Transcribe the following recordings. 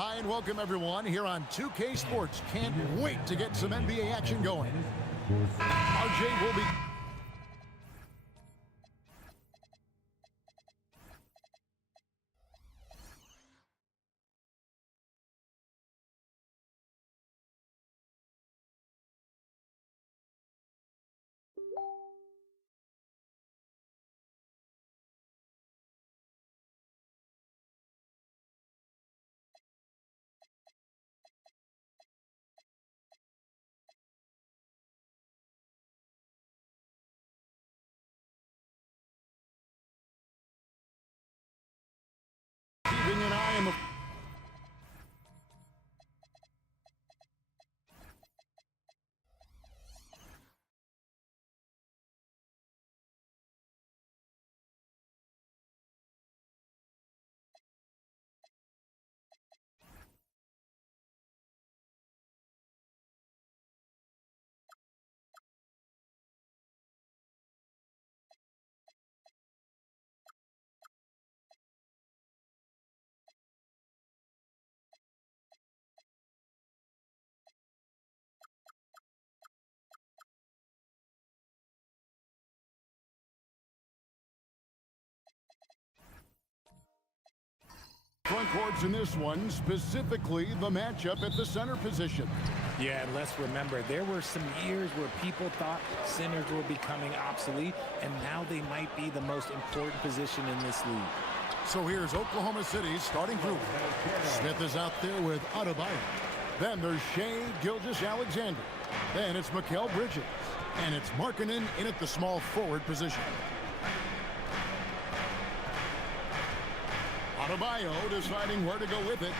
Hi and welcome everyone here on 2K Sports. Can't wait to get some NBA action going. RJ will be... keeping an eye on the... front courts in this one, specifically the matchup at the center position. Yeah, and let's remember, there were some years where people thought centers were becoming obsolete, and now they might be the most important position in this league. So here's Oklahoma City's starting group. Smith is out there with Adebayo. Then there's Shai Gilgeous-Alexander. Then it's Mikal Bridges. And it's Markkanen in at the small forward position. Adebayo deciding where to go with it.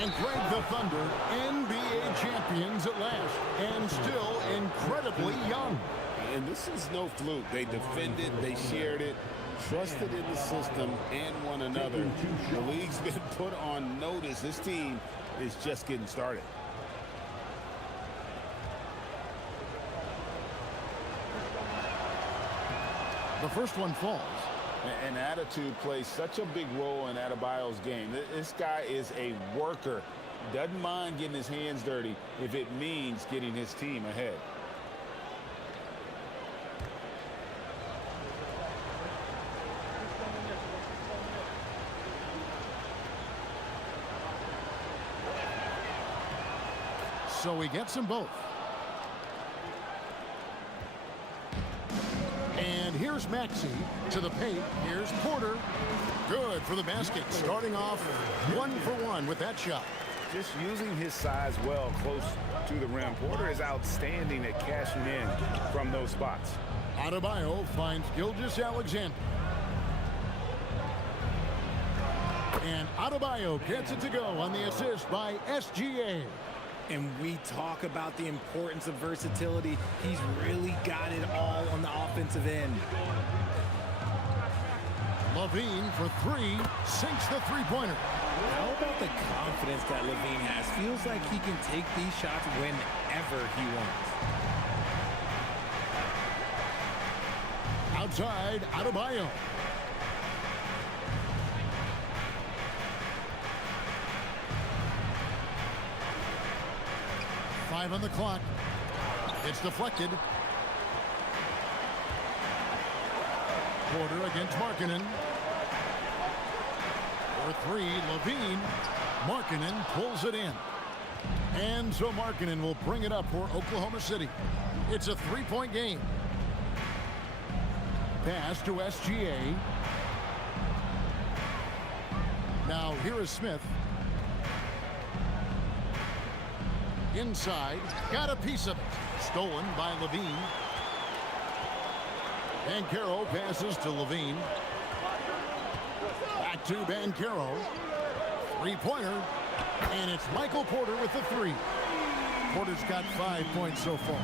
And Greg, the Thunder, NBA champions at last, and still incredibly young. And this is no fluke. They defended, they shared it, trusted in the system and one another. The league's been put on notice. This team is just getting started. The first one falls. And attitude plays such a big role in Adebayo's game. This guy is a worker. Doesn't mind getting his hands dirty if it means getting his team ahead. So he gets them both. And here's Maxey to the paint. Here's Porter. Good for the basket. Starting off 1 for 1 with that shot. Just using his size well close to the rim. Porter is outstanding at cashing in from those spots. Adebayo finds Gilgeous-Alexander. And Adebayo gets it to go on the assist by SGA. And we talk about the importance of versatility. He's really got it all on the offensive end. LaVine for three, sinks the three-pointer. How about the confidence that LaVine has? Feels like he can take these shots whenever he wants. Outside, Adebayo. Five on the clock. It's deflected. Porter against Markkanen. For three, LaVine. Markkanen pulls it in. And so Markkanen will bring it up for Oklahoma City. It's a three-point game. Pass to SGA. Now here is Smith. Inside, got a piece of it. Stolen by LaVine. Banchero passes to LaVine. Back to Banchero. Three-pointer. And it's Michael Porter with the three. Porter's got 5 points so far.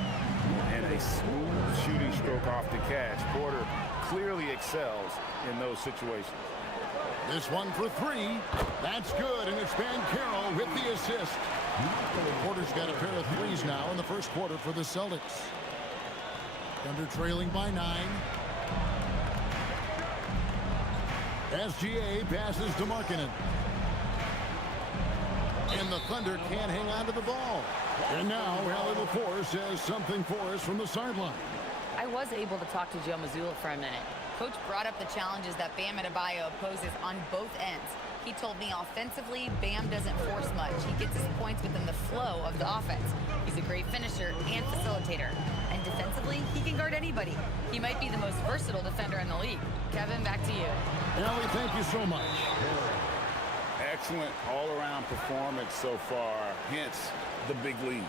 And a smooth shooting stroke off the catch. Porter clearly excels in those situations. This one for three. That's good, and it's Banchero with the assist. Porter's got a pair of threes now in the first quarter for the Celtics. Thunder trailing by 9. SGA passes to Markkanen. And the Thunder can't hang on to the ball. And now Allie LaForce has something for us from the sideline. I was able to talk to Joe Mazzulla for a minute. Coach brought up the challenges that Bam Adebayo poses on both ends. He told me offensively, Bam doesn't force much. He gets his points within the flow of the offense. He's a great finisher and facilitator. And defensively, he can guard anybody. He might be the most versatile defender in the league. Kevin, back to you. Allie, thank you so much. Excellent all-around performance so far, hence the big lead.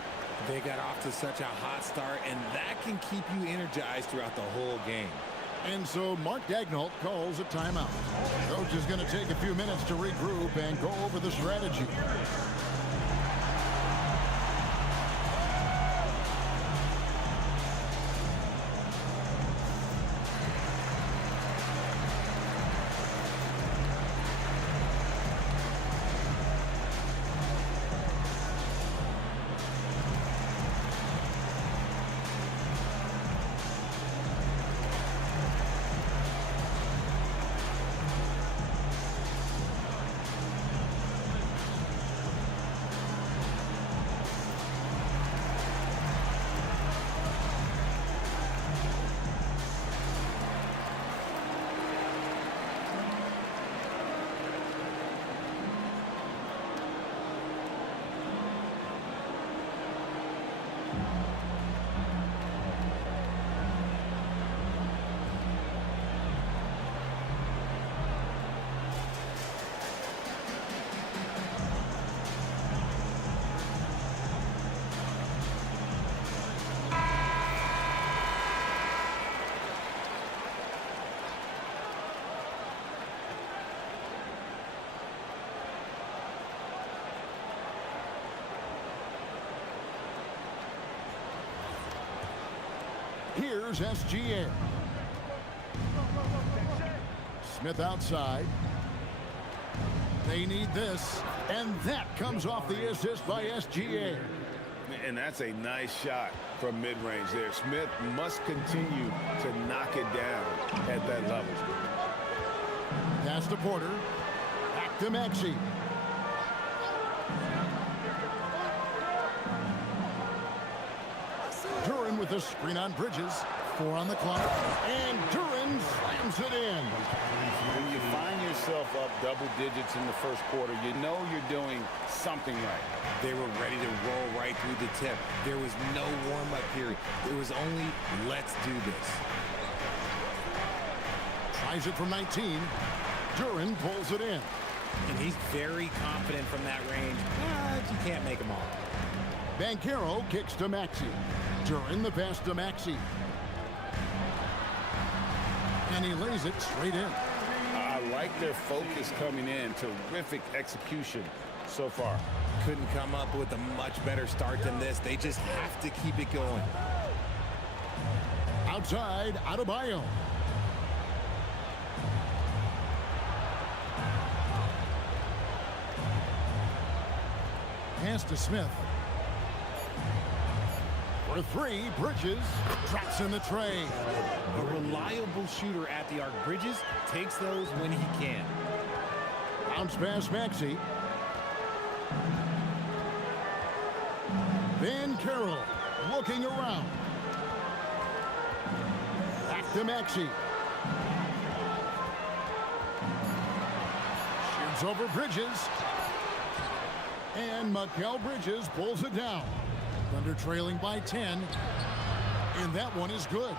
They got off to such a hot start, and that can keep you energized throughout the whole game. And so Mark Daigneault calls a timeout. Coach is going to take a few minutes to regroup and go over the strategy. Here's SGA. Smith outside. They need this. And that comes off the assist by SGA. And that's a nice shot from mid-range there. Smith must continue to knock it down at that level. Pass to Porter. Back to Maxey. Duran with a screen on Bridges. 4 on the clock. And Duran slams it in. When you find yourself up double digits in the first quarter, you know you're doing something right. They were ready to roll right through the tip. There was no warm-up period. It was only, let's do this. Tries it from 19. Duran pulls it in. And he's very confident from that range, but you can't make him all. Banchero kicks to Maxey. Duran the pass to Maxey. And he lays it straight in. I like their focus coming in. Terrific execution so far. Couldn't come up with a much better start than this. They just have to keep it going. Outside, Adebayo. Pass to Smith. For 3, Bridges drops in the tray. A reliable shooter at the arc. Bridges takes those when he can. Bounce pass Maxey. Banchero looking around. Back to Maxey. Shoots over Bridges. And Mikal Bridges pulls it down. Thunder trailing by 10. And that one is good.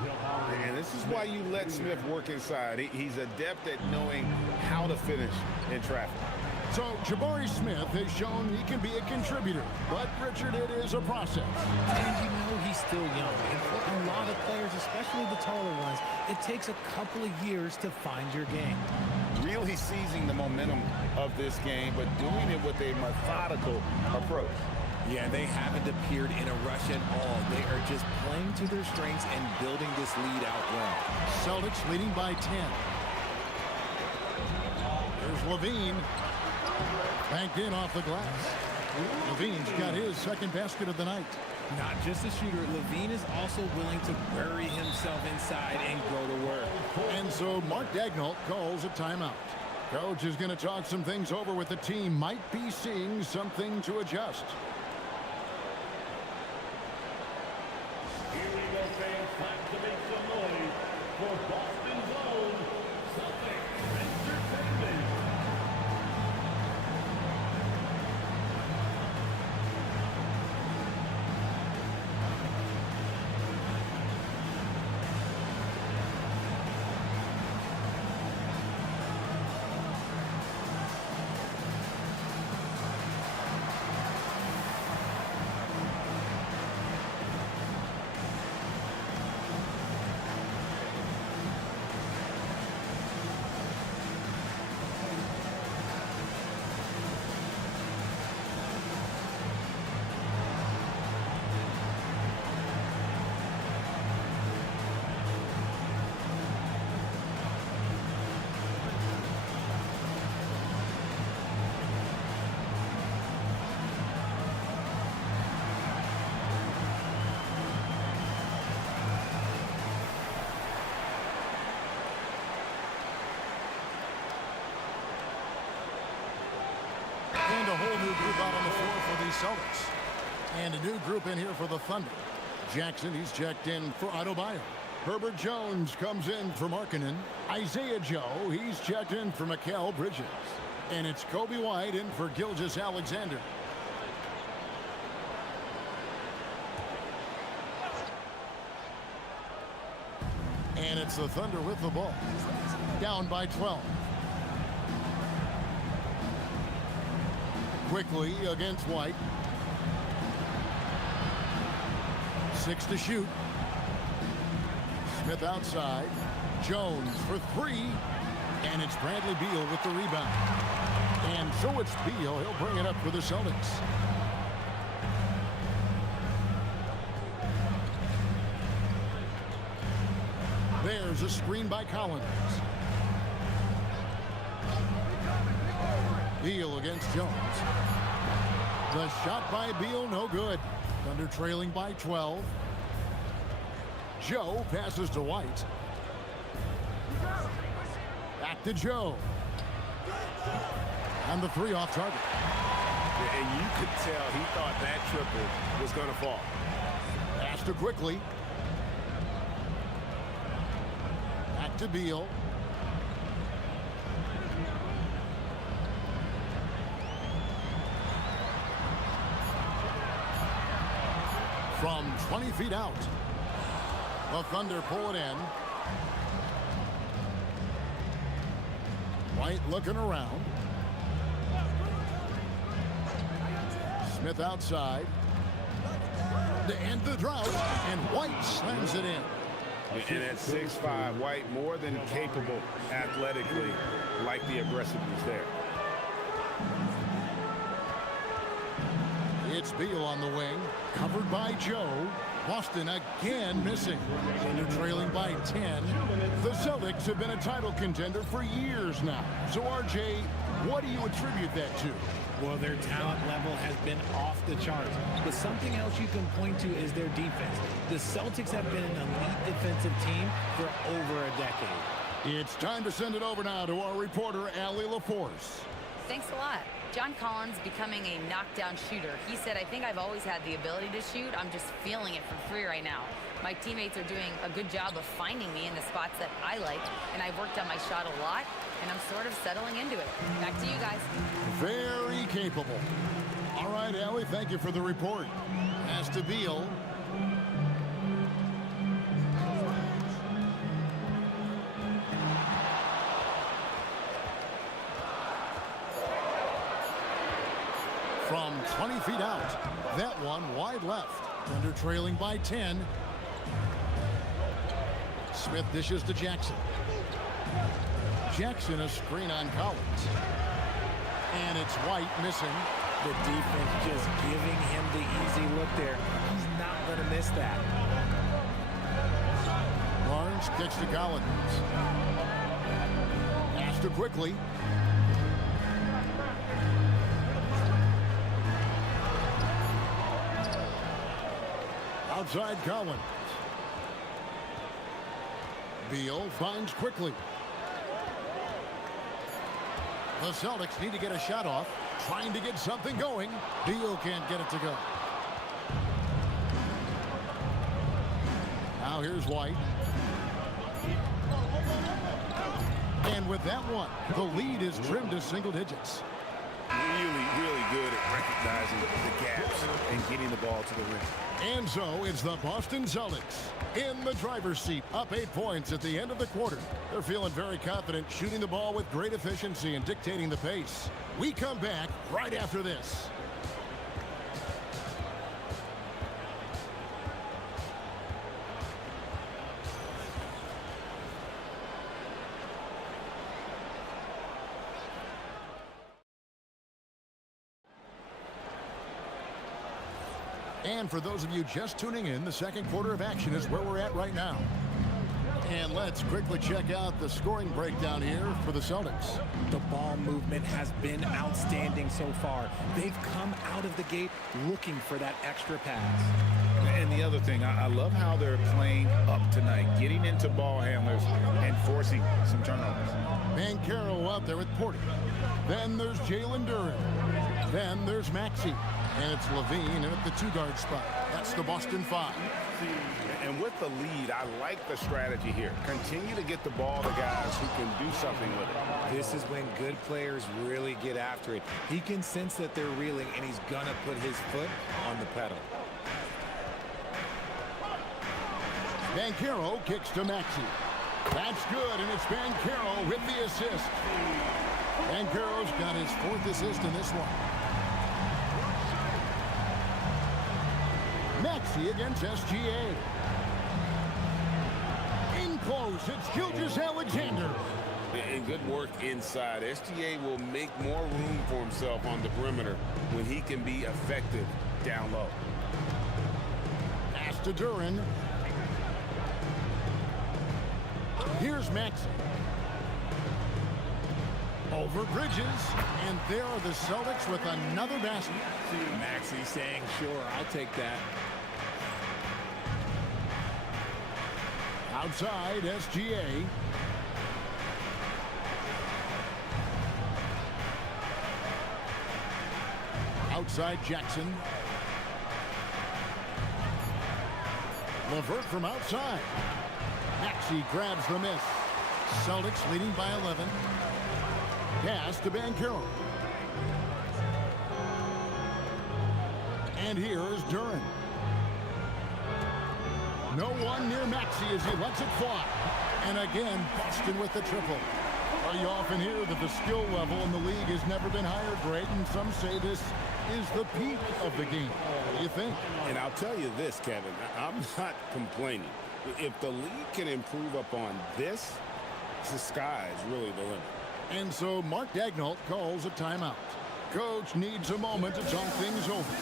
And this is why you let Smith work inside. He's adept at knowing how to finish in traffic. So Jabari Smith has shown he can be a contributor. But, Richard, it is a process. And you know he's still young. And for a lot of players, especially the taller ones, it takes a couple of years to find your game. Really seizing the momentum of this game, but doing it with a methodical approach. Yeah, they haven't appeared in a rush at all. They are just playing to their strengths and building this lead out well. Celtics leading by 10. There's Levine. Banked in off the glass. Levine's got his second basket of the night. Not just a shooter, Levine is also willing to bury himself inside and go to work. And so Mark Daigneault calls a timeout. Coach is going to talk some things over with the team. Might be seeing something to adjust. Here we go, fans. Time to make some noise for Boston's own Celtics Entertainment. And a whole new group out on the floor for the Celtics. And a new group in here for the Thunder. Jackson, he's checked in for Adebayo. Herbert Jones comes in for Markkanen. Isaiah Joe, he's checked in for Mikal Bridges. And it's Kobe White in for Gilgeous-Alexander. And it's the Thunder with the ball. Down by 12. Quickly against White. 6 to shoot. Smith outside. Jones for 3. And it's Bradley Beal with the rebound. And so it's Beal. He'll bring it up for the Celtics. There's a screen by Collins. Beal against Jones. The shot by Beal, no good. Thunder trailing by 12. Joe passes to White. Back to Joe. And the 3 off target. And you could tell he thought that triple was going to fall. Pass to Quickly. Back to Beal. From 20 feet out. The Thunder pull it in. White looking around. Smith outside. To end the drought. And White slams it in. And at 6'5", White more than capable athletically, like the aggressiveness there. It's Beal on the wing, covered by Joe. Boston again missing. Thunder trailing by 10. The Celtics have been a title contender for years now. So, RJ, what do you attribute that to? Well, their talent level has been off the charts. But something else you can point to is their defense. The Celtics have been an elite defensive team for over a decade. It's time to send it over now to our reporter, Allie LaForce. Thanks a lot. John Collins becoming a knockdown shooter. He said, I think I've always had the ability to shoot. I'm just feeling it from 3 right now. My teammates are doing a good job of finding me in the spots that I like, and I've worked on my shot a lot, and I'm sort of settling into it. Back to you guys. Very capable. All right, Allie, thank you for the report. Pass to Beal. From 20 feet out. That one wide left. Thunder trailing by 10. Smith dishes to Jackson. Jackson a screen on Collins. And it's White missing. The defense just giving him the easy look there. He's not going to miss that. Barnes kicks to Collins. Pass to Quickly. Outside Collins. Beal finds Quickly. The Celtics need to get a shot off, trying to get something going. Beal can't get it to go. Now here's White. And with that one, the lead is trimmed to single digits. Really good at recognizing the gaps and getting the ball to the rim. And so it's the Boston Celtics in the driver's seat, up 8 points at the end of the quarter. They're feeling very confident, shooting the ball with great efficiency and dictating the pace. We come back right after this. And for those of you just tuning in, the second quarter of action is where we're at right now. And let's quickly check out the scoring breakdown here for the Celtics. The ball movement has been outstanding so far. They've come out of the gate looking for that extra pass. And the other thing, I love how they're playing up tonight, getting into ball handlers and forcing some turnovers. Banchero out there with Porter. Then there's Jalen Duren. Then there's Maxey. And it's Levine in at the 2-guard spot. That's the Boston 5. And with the lead, I like the strategy here. Continue to get the ball to guys who can do something with it. This is when good players really get after it. He can sense that they're reeling, and he's going to put his foot on the pedal. Banchero kicks to Maxey. That's good, and it's Banchero with the assist. Banchero's got his 4th assist in this one. Maxey against SGA. In close, it's Gilgeous-Alexander. And good work inside. SGA will make more room for himself on the perimeter when he can be effective down low. Pass to Duren. Here's Maxey. Over Bridges. And there are the Celtics with another basket. Maxey saying, sure, I'll take that. Outside, SGA. Outside, Jackson. LeVert from outside. Maxey grabs the miss. Celtics leading by 11. Pass to Banchero. And here is Duren. No one near Maxey as he lets it fly. And again, Boston with the triple. Well, you often hear that the skill level in the league has never been higher, Greg, and some say this is the peak of the game. What do you think? And I'll tell you this, Kevin, I'm not complaining. If the league can improve upon this, the sky is really the limit. And so Mark Daigneault calls a timeout. Coach needs a moment to talk things over.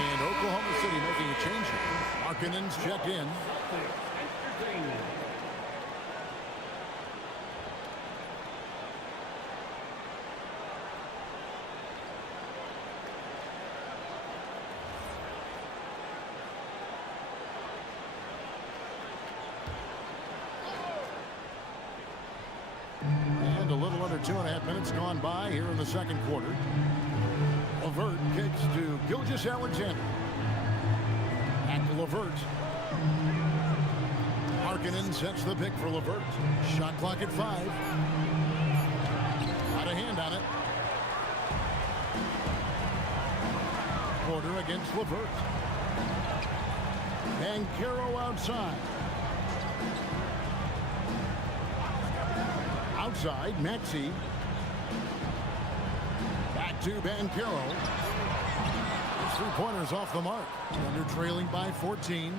And Oklahoma City making a change here. Markkanen's checked in. And a little under 2.5 minutes gone by here in the second quarter. LeVert kicks to Gilgeous-Alexander. Back to LeVert. Markkanen sets the pick for LeVert. Shot clock at 5. Got a hand on it. Porter against LeVert. Banchero outside. Outside, Maxey. Back to Banchero. His three-pointers off the mark. Thunder trailing by 14.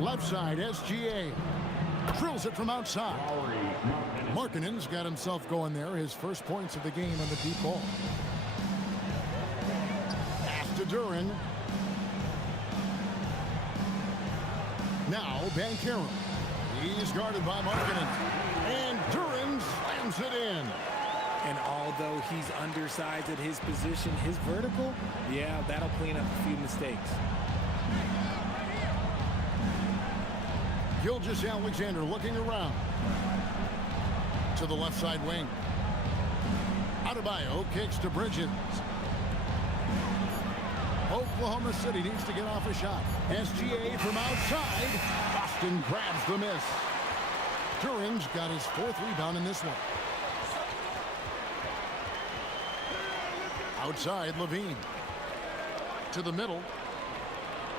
Left side, SGA. Drills it from outside. Markkanen's got himself going there. His first points of the game on the deep ball. Pass to Duren. Now Banchero. He's guarded by Markkanen. And Duren slams it in. And although he's undersized at his position, his vertical, yeah, that'll clean up a few mistakes. Gilgeous-Alexander looking around. To the left side wing. Adebayo kicks to Bridges. Oklahoma City needs to get off a shot. SGA from outside. Boston grabs the miss. Duren's got his 4th rebound in this one. Outside, Levine. To the middle.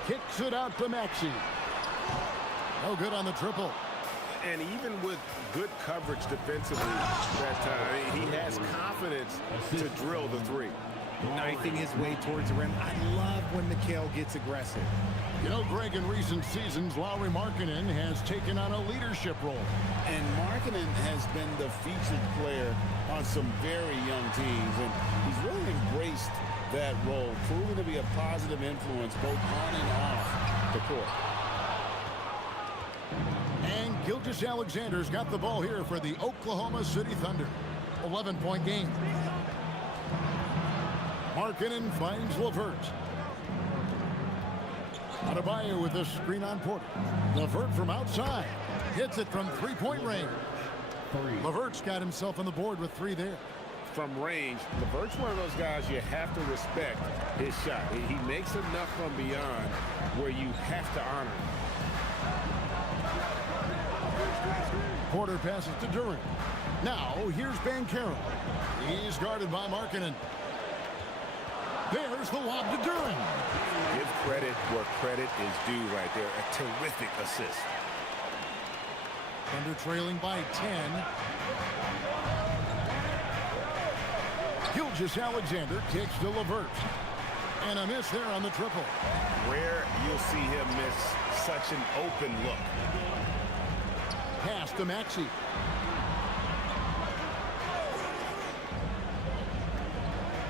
Kicks it out to Maxey. No good on the triple. And even with good coverage defensively that time, he has confidence to drill the three. Knifing his way towards the rim. I love when Mikal gets aggressive. You know, Greg, in recent seasons, Lauri Markkanen has taken on a leadership role. And Markkanen has been the featured player on some very young teams, and he's really embraced that role, proving to be a positive influence both on and off the court. And Gilgeous-Alexander's got the ball here for the Oklahoma City Thunder. 11-point game. Markkanen finds LeVert. Adebayo with the screen on Porter. LeVert from outside. Hits it from three-point range. LeVert's got himself on the board with 3 there. From range, LeVert's one of those guys you have to respect his shot. He makes enough from beyond where you have to honor him. Porter passes to Duren. Now, here's Banchero. He's guarded by Markkanen. There's the lob to Duren. Give credit where credit is due right there. A terrific assist. Thunder trailing by 10. Gilgeous-Alexander kicks to LeVert. And a miss there on the triple. Rare you'll see him miss such an open look. Pass to Maxey.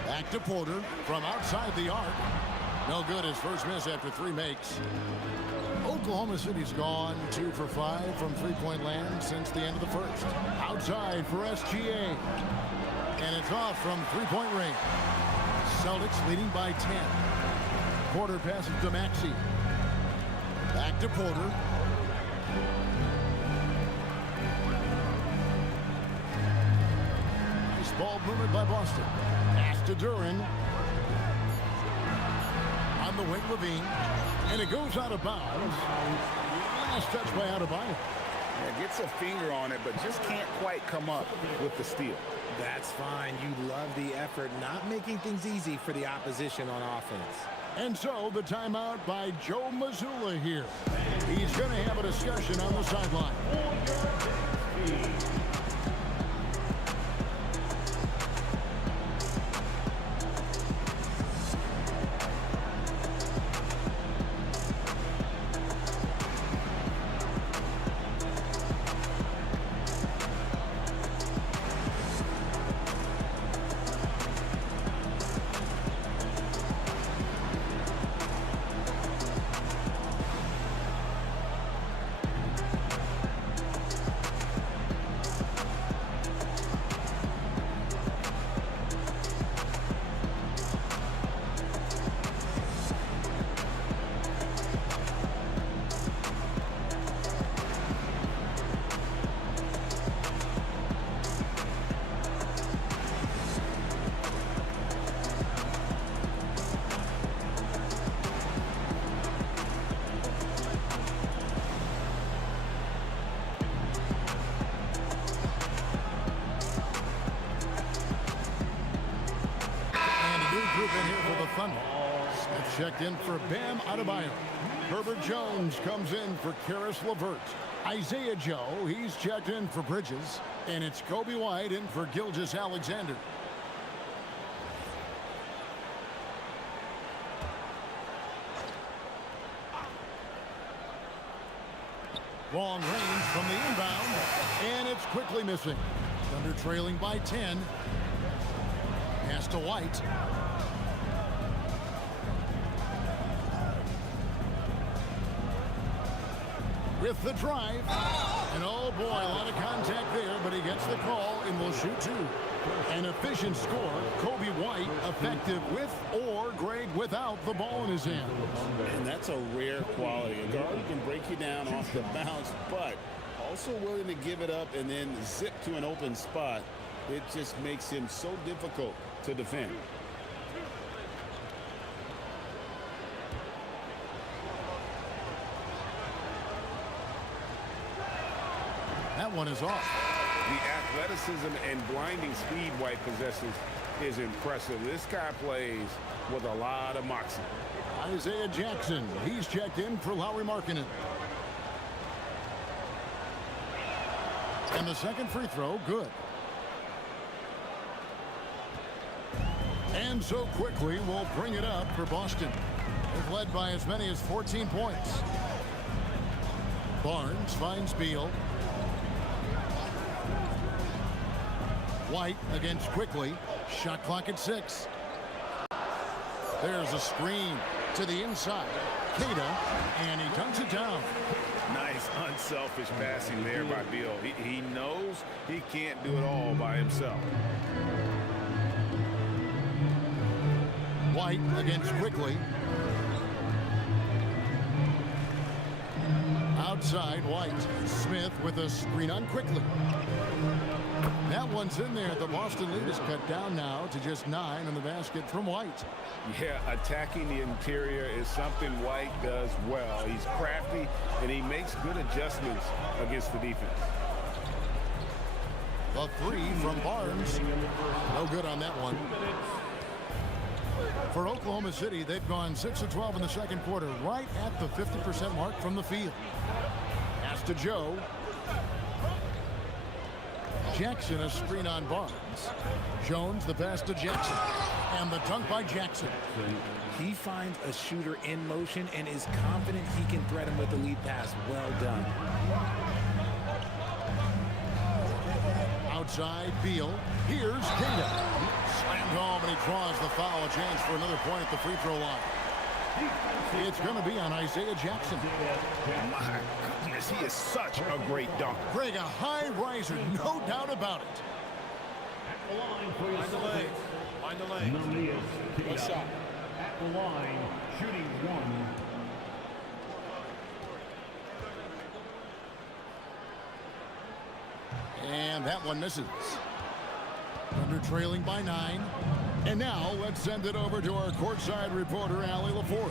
Back to Porter from outside the arc. No good, his first miss after 3 makes. Oklahoma City's gone 2 for 5 from three-point land since the end of the first. Outside for SGA. And it's off from three-point range. Celtics leading by 10. Porter passes to Maxey. Back to Porter. Nice ball movement by Boston. Pass to Duren. On the wing, Levine. And it goes out of bounds. Last touch by Adebayo. Yeah, gets a finger on it, but just can't quite come up with the steal. That's fine. You love the effort, not making things easy for the opposition on offense. And so the timeout by Joe Mazzulla here. He's going to have a discussion on the sideline. Thunder. Smith checked in for Bam Adebayo. Herbert Jones comes in for Karis LeVert. Isaiah Joe, he's checked in for Bridges. And it's Kobe White in for Gilgeous-Alexander. Long range from the inbound, and it's quickly missing. Thunder trailing by 10. Pass to White. With the drive. And oh boy, a lot of contact there, but he gets the call and will shoot two. An efficient score. Kobe White effective with or great without the ball in his hand. And that's a rare quality. A guard who can break you down off the bounce, but also willing to give it up and then zip to an open spot. It just makes him so difficult to defend. That one is off. The athleticism and blinding speed White possesses is impressive. This guy plays with a lot of moxie. Isaiah Jackson, he's checked in for Lauri Markkanen. And the second free throw, good. And so quickly, we'll bring it up for Boston. They've led by as many as 14 points. Barnes finds Beal. White against Quickly. Shot clock at 6. There's a screen to the inside. Queta, and he dunks it down. Nice, unselfish passing there by Beal. He knows he can't do it all by himself. White against Quickly. Outside, White. Smith with a screen on Quickly. That one's in there. The Boston lead is cut down now to just 9 on the basket from White. Yeah, attacking the interior is something White does well. He's crafty, and he makes good adjustments against the defense. The three from Barnes. No good on that one. For Oklahoma City, they've gone 6 of 12 in the second quarter, right at the 50% mark from the field. Pass to Joe. Jackson, a screen on Barnes. Jones, the pass to Jackson. And the dunk by Jackson. He finds a shooter in motion and is confident he can threat him with the lead pass. Well done. Outside, Beal. Here's Queta. Slammed home, and he draws the foul. A chance for another point at the free throw line. It's going to be on Isaiah Jackson. My goodness, he is such a great dunker. Greg, a high riser, no doubt about it. At the line for your Celtics. Find the lane. One shot. At the line, shooting one. And that one misses. Thunder trailing by 9. And now let's send it over to our courtside reporter, Allie LaForce.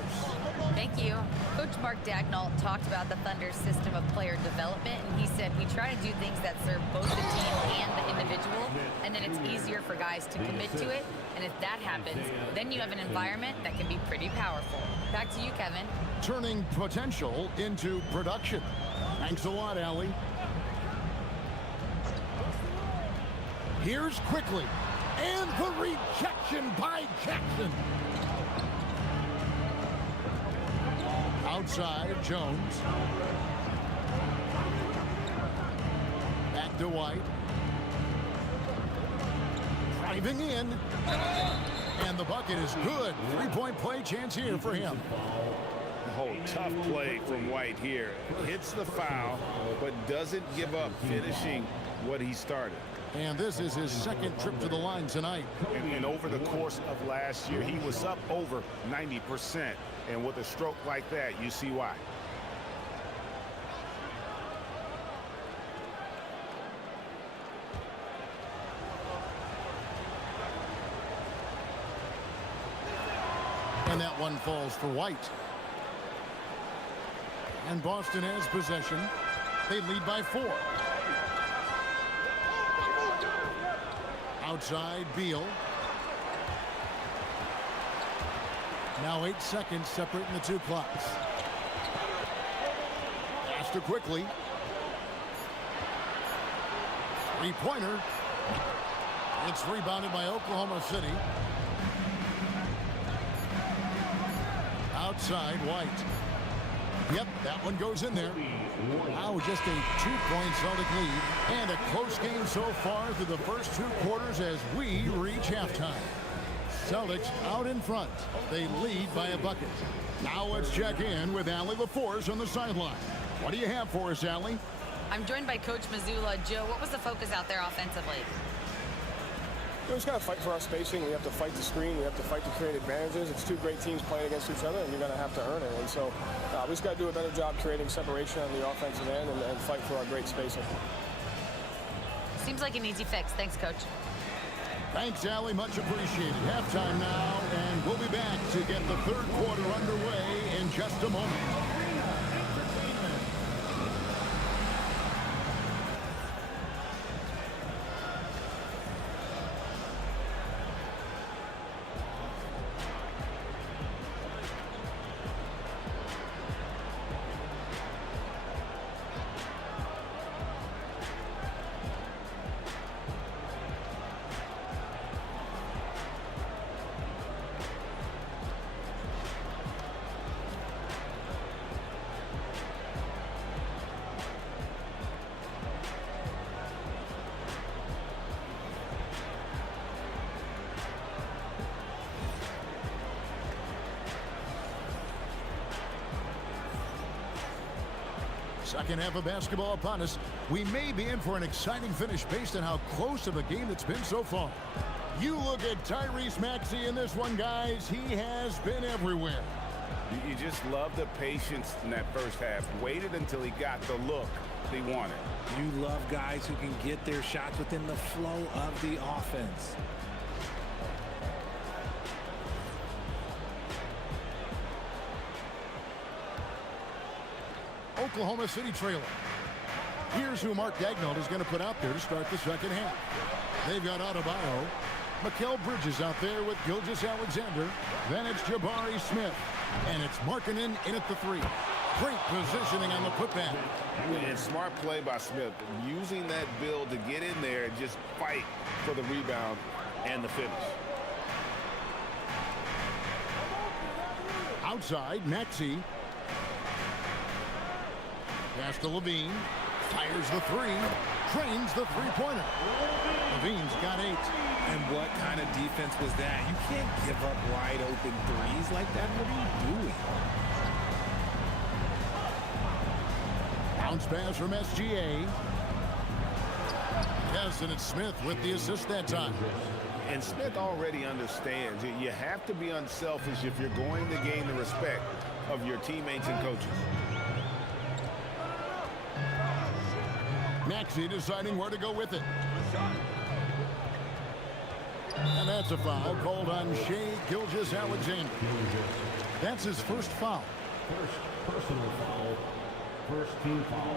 Thank you. Coach Mark Dagnall talked about the Thunder's system of player development, and he said we try to do things that serve both the team and the individual, and then it's easier for guys to commit to it. And if that happens, then you have an environment that can be pretty powerful. Back to you, Kevin. Turning potential into production. Thanks a lot, Allie. Here's Quickly. And the rejection by Jackson. Outside, Jones. Back to White. Driving in. And the bucket is good. Three-point play chance here for him. Oh, tough play from White here. Hits the foul, but doesn't give up finishing what he started. And this is his second trip to the line tonight. And over the course of last year, he was up over 90%. And with a stroke like that, you see why. And that one falls for White. And Boston has possession. They lead by 4. Outside, Beal. Now 8 seconds separating the two clocks. Faster quickly. Three-pointer. It's rebounded by Oklahoma City. Outside, White. Yep, that one goes in there. Now just a 2-point Celtic lead. And a close game so far through the first 2 quarters as we reach halftime. Celtics out in front. They lead by a bucket. Now let's check in with Allie LaForce on the sideline. What do you have for us, Allie? I'm joined by Coach Mazzulla. Joe, what was the focus out there offensively? We just got to fight for our spacing. We have to fight the screen. We have to fight to create advantages. It's 2 great teams playing against each other, and you're going to have to earn it. And so we just got to do a better job creating separation on the offensive end and fight for our great spacing. Seems like an easy fix. Thanks, Coach. Thanks, Allie. Much appreciated. Halftime now, and we'll be back to get the third quarter underway in just a moment. Second half of basketball upon us. We may be in for an exciting finish based on how close of a game it's been so far. You look at Tyrese Maxey in this one, guys. He has been everywhere. You just love the patience in that first half. Waited until he got the look he wanted. You love guys who can get their shots within the flow of the offense. Oklahoma City trailer. Here's who Mark Daigneault is going to put out there to start the second half. They've got Adebayo. Mikal Bridges out there with Gilgeous-Alexander. Then it's Jabari Smith. And it's Markkanen in at the 3. Great positioning on the putback. And smart play by Smith. Using that build to get in there and just fight for the rebound and the finish. Outside, Maxey. Pass to Levine. Fires the 3. Trains the three-pointer. Levine's got 8. And what kind of defense was that? You can't give up wide open threes like that. What are you doing? Bounce pass from SGA. Yes, and it's Smith with the assist that time. And Smith already understands you have to be unselfish if you're going to gain the respect of your teammates and coaches. Maxey deciding where to go with it. And that's a foul called on Shai Gilgeous-Alexander. That's his first foul. First personal foul. First team foul.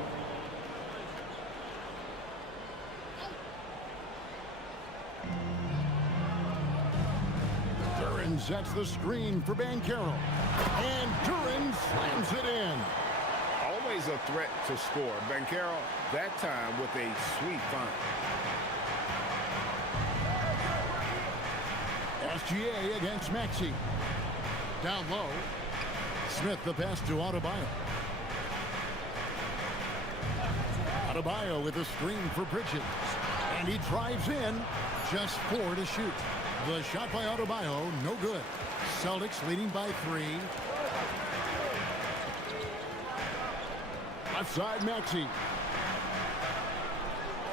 Duren sets the screen for Banchero. And Duren slams it in. Always a threat to score. Banchero, that time with a sweet find. SGA against Maxey. Down low. Smith the pass to Adebayo. Adebayo with a screen for Bridges. And he drives in. Just 4 to shoot. The shot by Adebayo, no good. Celtics leading by 3. Left side, Maxey.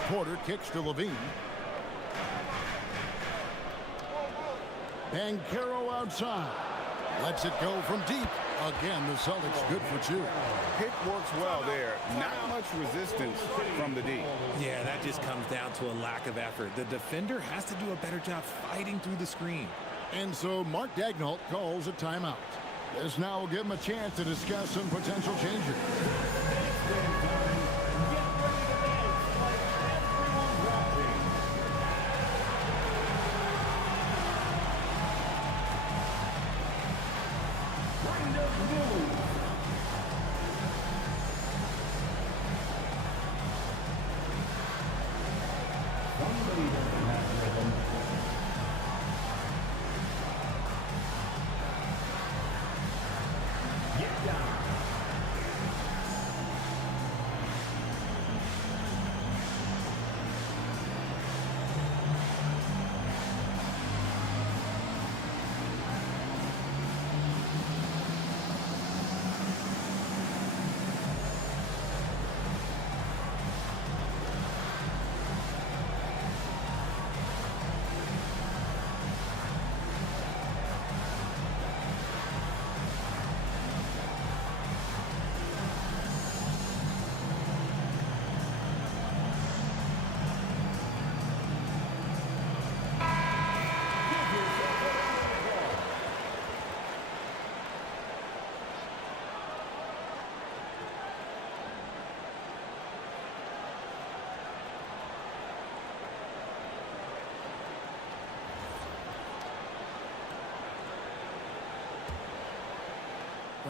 Porter kicks to Levine. Banchero outside. Lets it go from deep. Again, the Celtics good for 2. Pick works well there. Not much resistance from the D. Yeah, that just comes down to a lack of effort. The defender has to do a better job fighting through the screen. And so Mark Daigneault calls a timeout. This now will give him a chance to discuss some potential changes.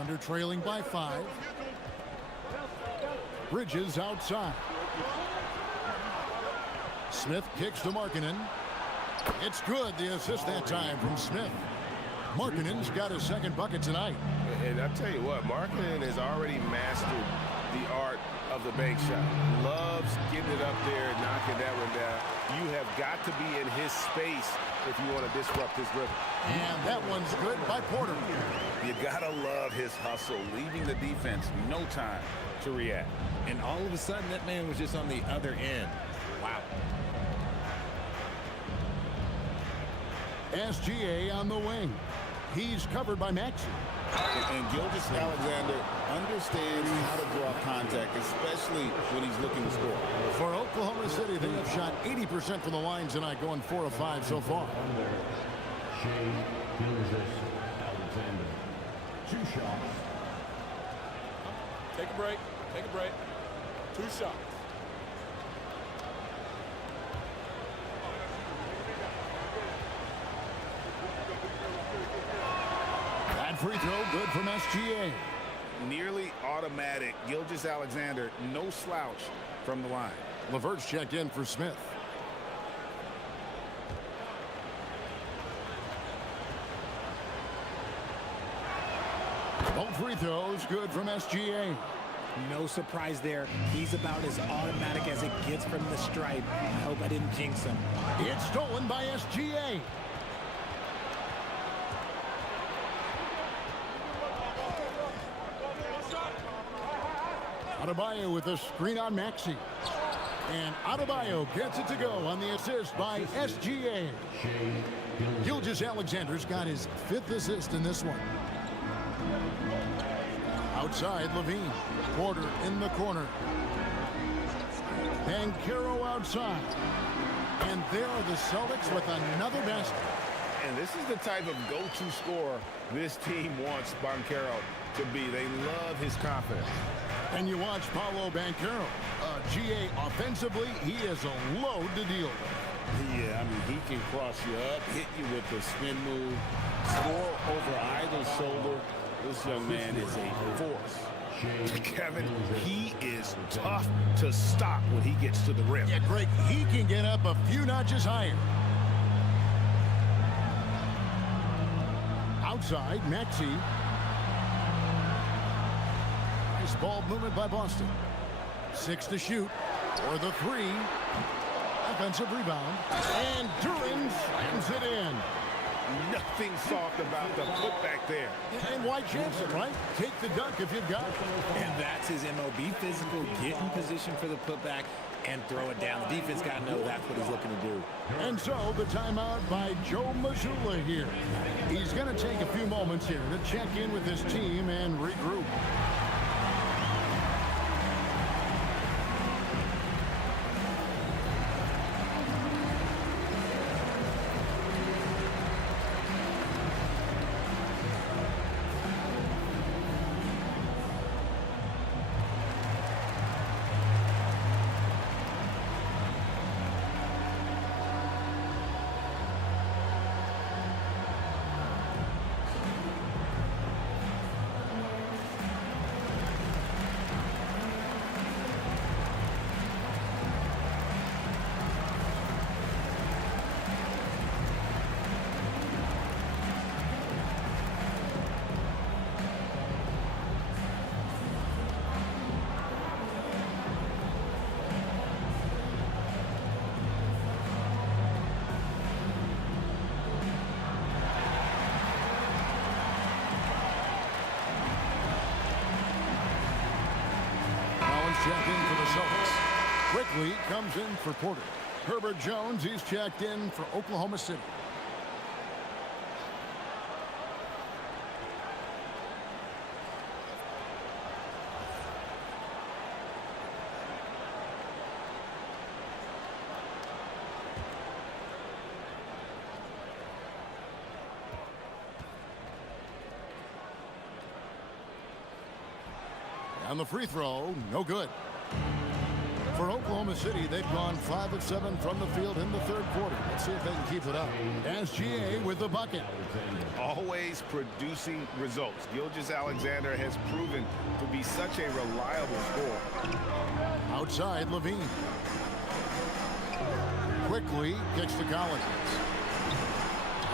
Thunder trailing by 5. Bridges outside. Smith kicks to Markkanen. It's good. The assist that time from Smith. Markkanen's got his second bucket tonight. And I tell you what, Markkanen has already mastered the art of the bank shot. Loves getting it up there and knocking that one down. You have got to be in his space if you want to disrupt his rhythm. And that one's good by Porter. You gotta love his hustle, leaving the defense no time to react. And all of a sudden, that man was just on the other end. Wow. SGA on the wing. He's covered by Maxey. And Gilgeous-Alexander understands how to draw contact, especially when he's looking to score. For Oklahoma City, they have shot 80% from the line tonight, going 4 of 5 so far. Shea Gilgeous-Alexander. 2 shots. Take a break. Take a break. 2 shots. That free throw good from SGA. Nearly automatic. Gilgeous-Alexander, no slouch from the line. LeVert's checked in for Smith. Both free throws good from SGA. No surprise there. He's about as automatic as it gets from the stripe. I hope I didn't jinx him. It's stolen by SGA. Adebayo with a screen on Maxey. And Adebayo gets it to go on the assist by SGA. Gilgeous-Alexander's got his 5th assist in this one. Outside, Levine. Porter in the corner. Banchero outside. And there are the Celtics with another basket. And this is the type of go-to scorer this team wants Banchero to be. They love his confidence. And you watch Paolo Banchero. GA offensively, he is a load to deal with. Yeah, I mean, he can cross you up, hit you with the spin move, score over either shoulder. This young man is a force. Kevin, he is tough to stop when he gets to the rim. Yeah, Greg, he can get up a few notches higher. Outside, Maxey. Nice ball movement by Boston. 6 to shoot. For the 3. Offensive rebound. And Duran slams it in. Nothing soft about the putback there. And why chance it, right? Take the dunk if you've got it. And that's his MO. Be physical, get in position for the putback, and throw it down. The defense got to know that's what he's looking to do. And so the timeout by Joe Mazzulla here. He's going to take a few moments here to check in with his team and regroup. Check in for the Celtics. Quickly comes in for Porter. Herbert Jones, he's checked in for Oklahoma City. On the free throw, no good. For For Oklahoma City, they've gone 5 of 7 from the field in the third quarter. Let's see if they can keep it up. SGA with the bucket. Always producing results. Gilgeous-Alexander has proven to be such a reliable scorer. Outside, Levine. Quickly kicks to Collins.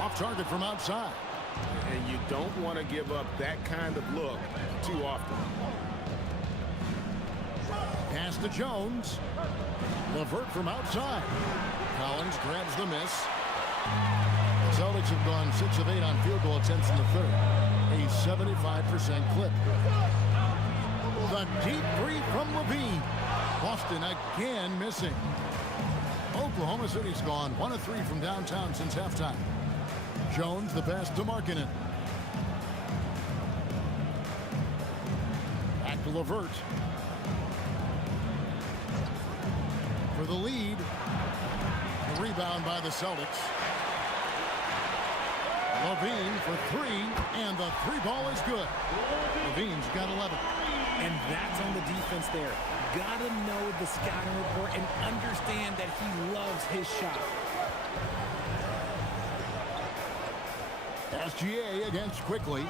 Off target from outside. And you don't want to give up that kind of look too often. Pass to Jones. LeVert from outside. Collins grabs the miss. The Celtics have gone 6 of 8 on field goal attempts in the third. A 75% clip. The deep three from Levine. Boston again missing. Oklahoma City's gone 1 of 3 from downtown since halftime. Jones the pass to Markkanen. Back to LeVert. For the lead. The rebound by the Celtics. Levine for 3, and the 3-ball is good. Levine's got 11. And that's on the defense there. Gotta know the scouting report and understand that he loves his shot. SGA against Quickly.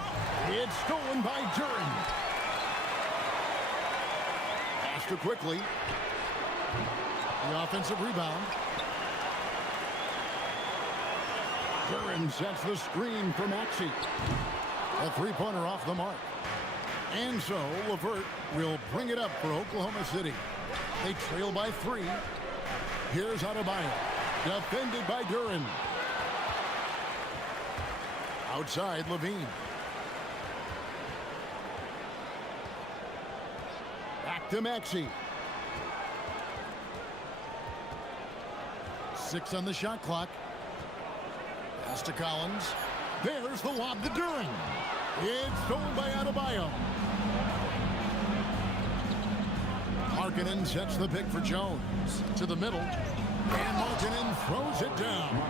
It's stolen by Duren. Pass to Quickly. The offensive rebound. Duren sets the screen for Maxey. A three-pointer off the mark. And so LeVert will bring it up for Oklahoma City. They trail by 3. Here's Adebayo. Defended by Duren. Outside, Levine. Back to Maxey. 6 on the shot clock. Pass to Collins. There's the lob to Duren. It's stolen by Adebayo. Markkanen sets the pick for Jones. To the middle. And Markkanen throws it down.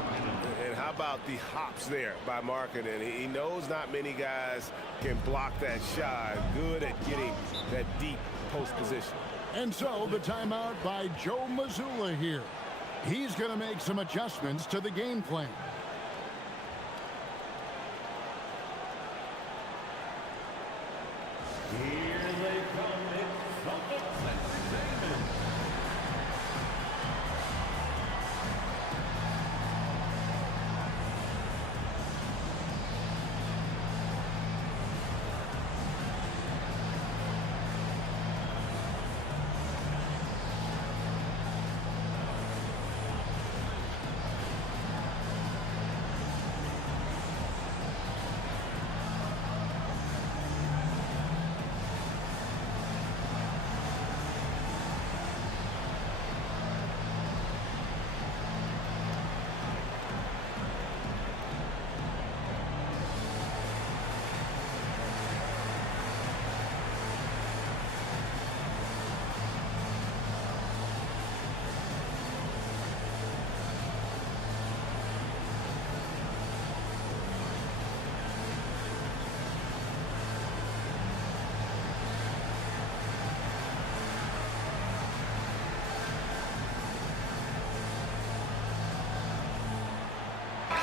And how about the hops there by Markkanen? He knows not many guys can block that shot. Good at getting that deep post position. And so the timeout by Joe Mazzulla here. He's going to make some adjustments to the game plan. Here they come. It's Celtics Entertainment.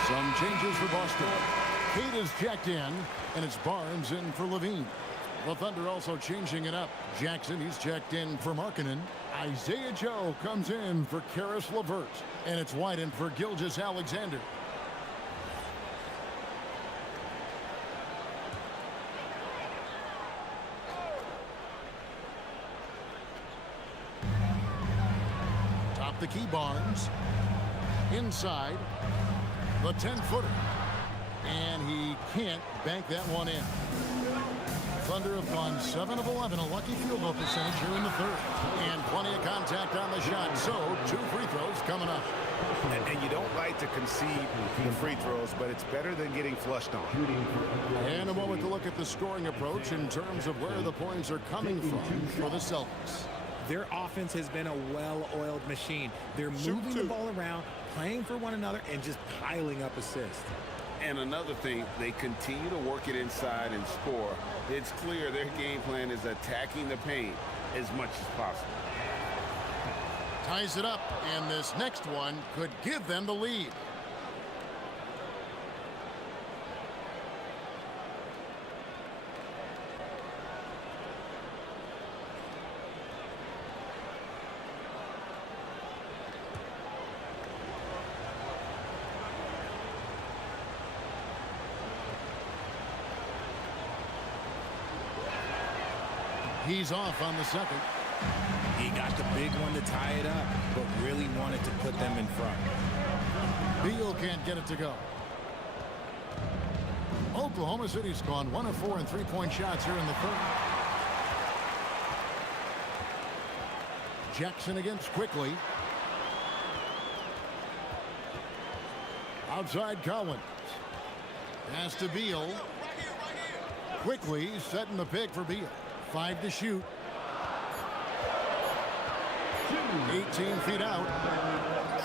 Some changes for Boston. Kate is checked in, and it's Barnes in for Levine. The Thunder also changing it up. Jackson, he's checked in for Markkanen. Isaiah Joe comes in for Karis LeVert. And it's White in for Gilgeous-Alexander. Top the key, Barnes. Inside. The 10-footer. And he can't bank that one in. Thunder have gone 7 of 11, a lucky field goal percentage here in the third. And plenty of contact on the shot, so 2 free throws coming up. And you don't like to concede the free throws, but it's better than getting flushed on. And a moment to look at the scoring approach in terms of where the points are coming from for the Celtics. Their offense has been a well-oiled machine. They're moving the ball around, playing for one another, and just piling up assists. And another thing, they continue to work it inside and score. It's clear their game plan is attacking the paint as much as possible. Ties it up, and this next one could give them the lead. He's off on the second. He got the big one to tie it up, but really wanted to put them in front. Beal can't get it to go. Oklahoma City's gone 1 of 4 in three-point shots here in the third. Jackson against Quickly. Outside Collins. Pass to Beal. Quickly setting the pick for Beal. 5 to shoot. 18 feet out.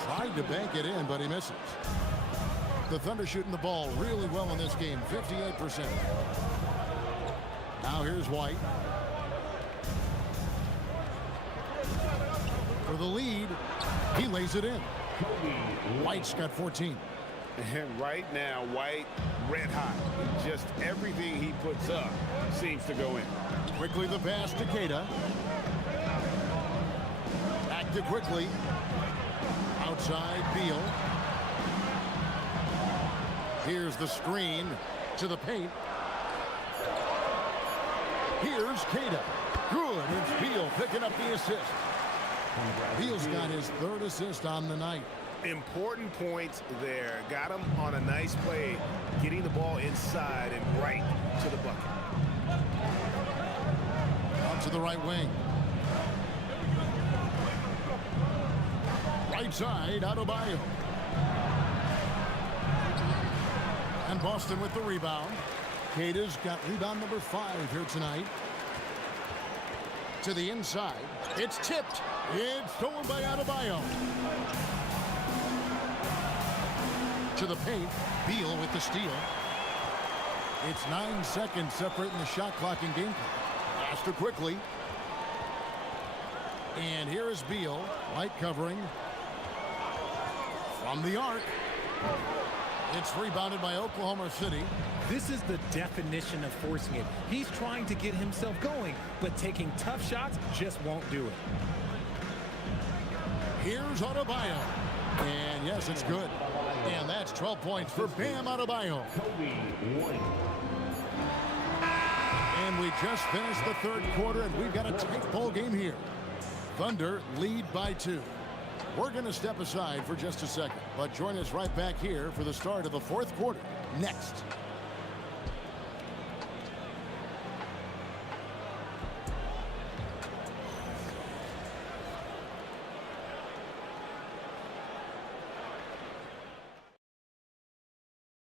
Tried to bank it in, but he misses. The Thunder shooting the ball really well in this game, 58%. Now here's White. For the lead, he lays it in. White's got 14. And right now, White red hot. Just everything he puts up seems to go in. Quickly the pass to Queta. Back to Quickly. Outside Beal. Here's the screen to the paint. Here's Queta. Good. It's Beal picking up the assist. Beal's got his third assist on the night. Important points there. Got him on a nice play, getting the ball inside and right to the bucket. Out to the right wing. Right side, Adebayo. And Boston with the rebound. Queta's got rebound number 5 here tonight. To the inside. It's tipped. It's stolen by Adebayo. To the paint. Beal with the steal. It's 9 seconds separating the shot clock and game clock. Pass to Quickly. And here is Beal. White covering. From the arc. It's rebounded by Oklahoma City. This is the definition of forcing it. He's trying to get himself going, but taking tough shots just won't do it. Here's Adebayo. And yes, it's good. And that's 12 points for Bam Adebayo. And we just finished the third quarter, and we've got a tight ball game here. Thunder lead by 2. We're going to step aside for just a second, but join us right back here for the start of the fourth quarter next.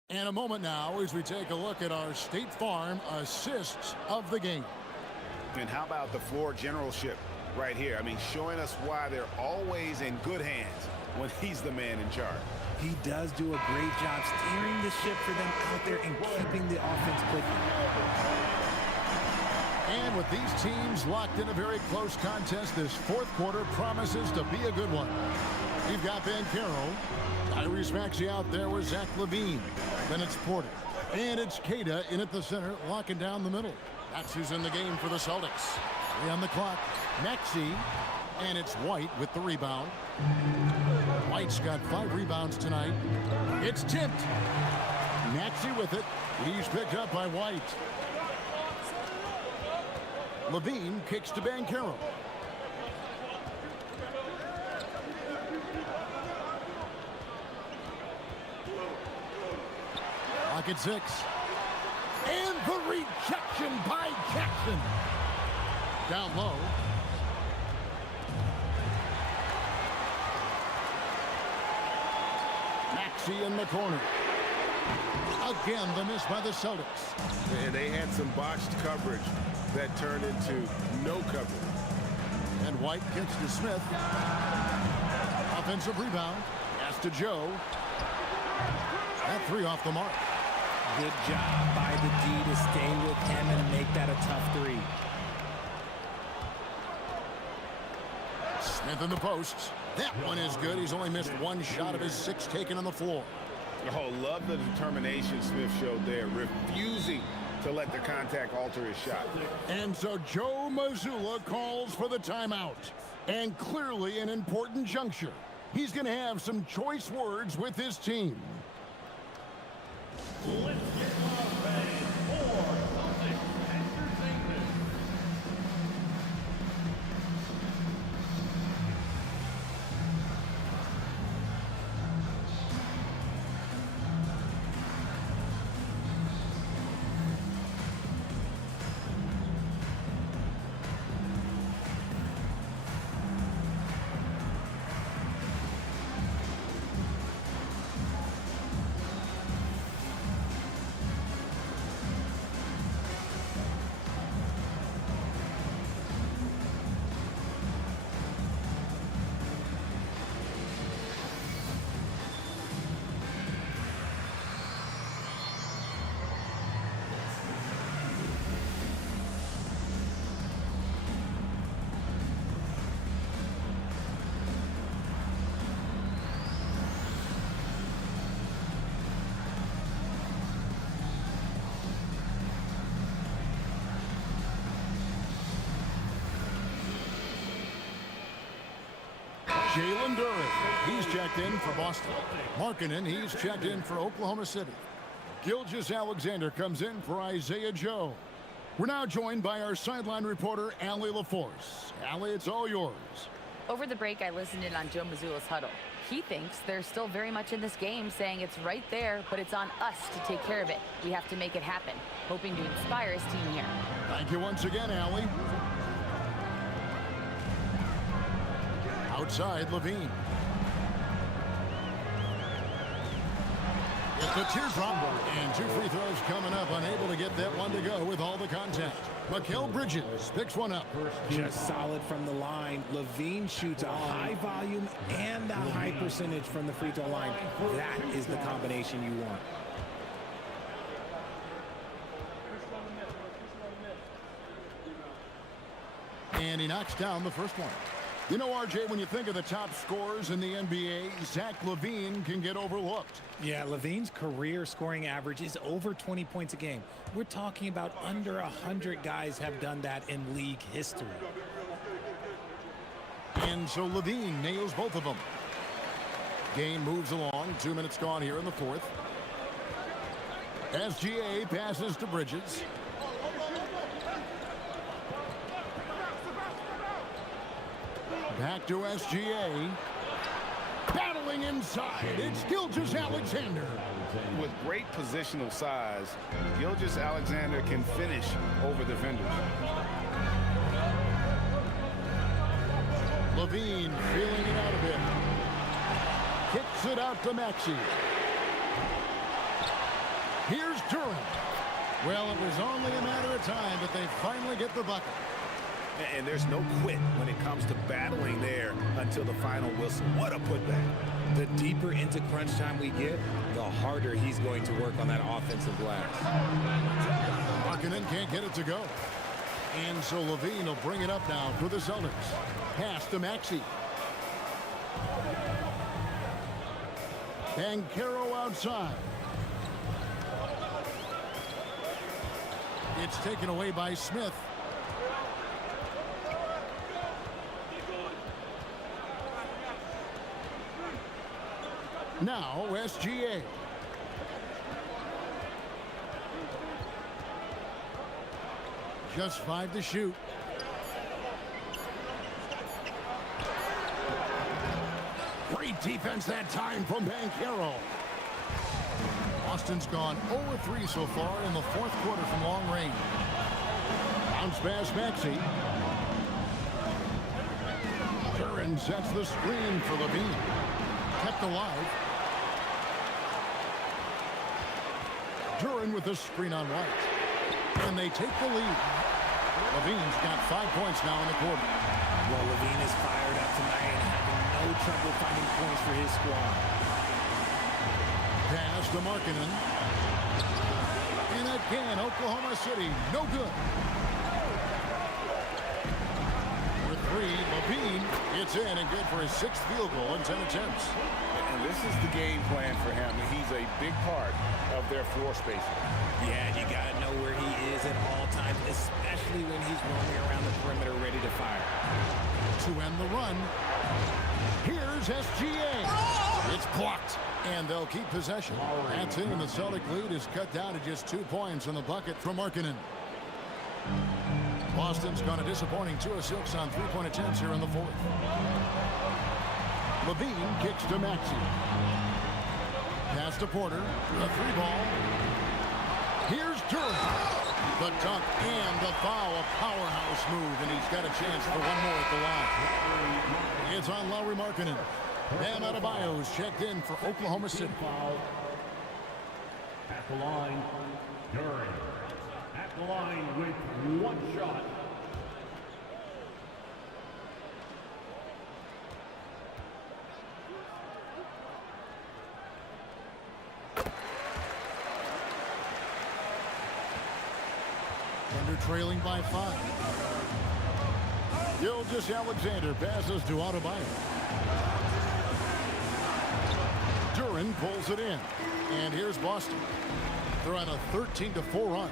And a moment now as we take a look at our State Farm assists of the game. And how about the floor generalship right here? I mean, showing us why they're always in good hands when he's the man in charge. He does do a great job steering the ship for them out there and keeping the offense clicking. And with these teams locked in a very close contest, this fourth quarter promises to be a good one. You've got Banchero. Tyrese Maxey out there with Zach LaVine. Then it's Porter. And it's Queta in at the center, locking down the middle. That's who's in the game for the Celtics. 3 on the clock. Maxey. And it's White with the rebound. White's got 5 rebounds tonight. It's tipped. Maxey with it. He's picked up by White. LaVine kicks to Banchero. Lock at 6. And the rejection by Jackson. Down low. Maxey in the corner. Again, the miss by the Celtics. And they had some botched coverage that turned into no coverage. And White kicks to Smith. Offensive rebound. Pass to Joe. That 3 off the mark. Good job by the D to stay with him and make that a tough 3. Smith in the posts. That one is good. He's only missed one shot of his 6 taken on the floor. Oh, love the determination Smith showed there, refusing to let the contact alter his shot. And so Joe Mazzulla calls for the timeout. And clearly an important juncture. He's going to have some choice words with his team. Let's get live for Celtics Entertainment. Jalen Duren, he's checked in for Boston. Markkanen, he's checked in for Oklahoma City. Gilgeous-Alexander comes in for Isaiah Joe. We're now joined by our sideline reporter, Allie LaForce. Allie, it's all yours. Over the break, I listened in on Joe Mazzulla's huddle. He thinks they're still very much in this game, saying it's right there, but it's on us to take care of it. We have to make it happen, hoping to inspire his team here. Thank you once again, Allie. Outside, Levine. It's the teardrop, and 2 free throws coming up, unable to get that one to go with all the contact. Mikal Bridges picks one up. Just solid from the line. Levine shoots a high volume and a high percentage from the free throw line. That is the combination you want. And he knocks down the first one. You know, RJ, when you think of the top scorers in the NBA, Zach LaVine can get overlooked. Yeah, Levine's career scoring average is over 20 points a game. We're talking about under 100 guys have done that in league history. And so LaVine nails both of them. Game moves along. 2 minutes gone here in the fourth. SGA passes to Bridges. Back to SGA. Battling inside. It's Gilgeous-Alexander. With great positional size, Gilgeous-Alexander can finish over defenders. Levine feeling it out a bit. Kicks it out to Maxey. Here's Duren. Well, it was only a matter of time, but they finally get the bucket. And there's no quit when it comes to battling there until the final whistle. What a putback. The deeper into crunch time we get, the harder he's going to work on that offensive glass. Markkanen can't get it to go. And so Levine will bring it up now for the Celtics. Pass to Maxey. Banchero outside. It's taken away by Smith. Now SGA. Just 5 to shoot. Great defense that time from Banchero. Boston's gone 0-3 so far in the fourth quarter from long range. Bounce pass Maxey. Duren sets the screen for Levine. Kept alive. Duren with the screen on White. And they take the lead. Levine's got 5 points now in the quarter. Well, Levine is fired up tonight and having no trouble finding points for his squad. Pass to Markkanen. And again, Oklahoma City, no good. For 3, Levine It's in and good for his 6th field goal in 10 attempts. And this is the game plan for him. He's a big part of their floor spacing. Yeah, you got to know where he is at all times, especially when he's roaming around the perimeter ready to fire. To end the run, here's SGA. It's blocked, and they'll keep possession. That's in, and the Celtic lead is cut down to just 2 points on the bucket from Markkanen. Boston's gone a disappointing 2 of 6 on 3-point attempts here in the 4th. Levine kicks to Maxey. Pass to Porter. A 3-ball. Here's Durant. The dunk and the foul. A powerhouse move, and he's got a chance for one more at the line. It's on Lauri Markkanen. Bam Adebayo is checked in for Oklahoma City. Foul. At the line, Durant. At the line with 1 shot. Thunder trailing by 5. Gilgeous-Alexander passes to Adebayo. Duran pulls it in. And here's Boston. They're on a 13-4 run.